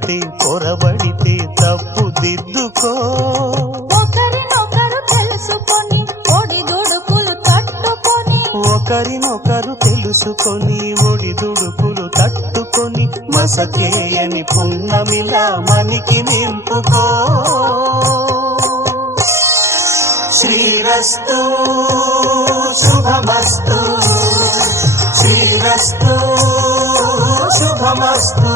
పడితే పొరబడితే తప్పు దిద్దుకో. ఒకరినొకరు తెలుసుకొని ఒడిదుడుకులు తట్టుకొని, ఒకరినొకరు తెలుసుకొని ఒడిదుడుకులు తట్టుకొని మసకేయని పున్నమిలా మనికి నింపుకో. శ్రీరస్తు శుభమస్తు, శ్రీరస్తు శుభమస్తు.